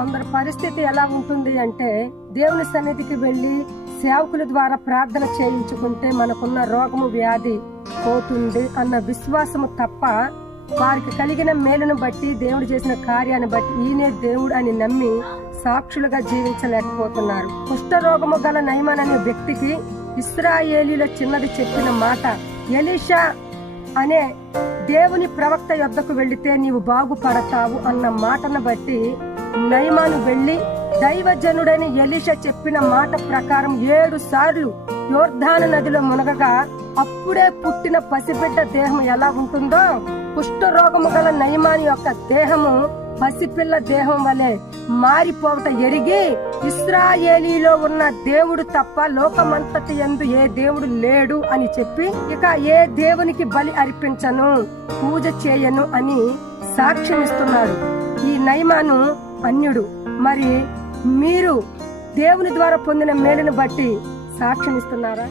కొందరి పరిస్థితి ఎలా ఉంటుంది అంటే దేవుని సన్నిధికి వెళ్ళి సేవకుల ద్వారా ప్రార్థన చేయించుకుంటే మనకున్న రోగము వ్యాధి పోతుంది అన్న విశ్వాసము తప్ప వారికి కలిగిన మేలును బట్టి దేవుడు చేసిన కార్యాన్ని బట్టి ఈయనే దేవుడు అని నమ్మి సాక్షులుగా జీవించలేకపోతున్నారు. కుష్ఠరోగము గల నయమన్ అనే వ్యక్తికి ఇస్రాయేలీలో చిన్నది చెప్పిన మాట ఎలీషా అనే దేవుని ప్రవక్త యొద్దకు వెళితే నీవు బాగుపడతావు అన్న మాటను బట్టి నయమాను వెళ్ళి దైవజనుడని ఎలిష చెప్పిన మాట ప్రకారం ఏడు సార్లు యోర్ధాన నదిలో మునగగా అప్పుడే పుట్టిన పసిబిడ్డ దేహం ఎలా ఉంటుందో కుష్ఠరోగము గల నయమాని యొక్క దేహము పసిపిల్ల దేహం వలె మారిపోవట ఎరిగి ఇస్రాయేలీలో ఉన్న దేవుడు తప్ప లోకమంతటి ఎందు ఏ దేవుడు లేడు అని చెప్పి ఇక ఏ దేవునికి బలి అర్పించను పూజ చేయను అని సాక్ష్యమిస్తున్నాడు. ఈ నయమాను అన్యుడు. మరి మీరు దేవుని ద్వారా పొందిన మేలును బట్టి సాక్ష్యమిస్తున్నారా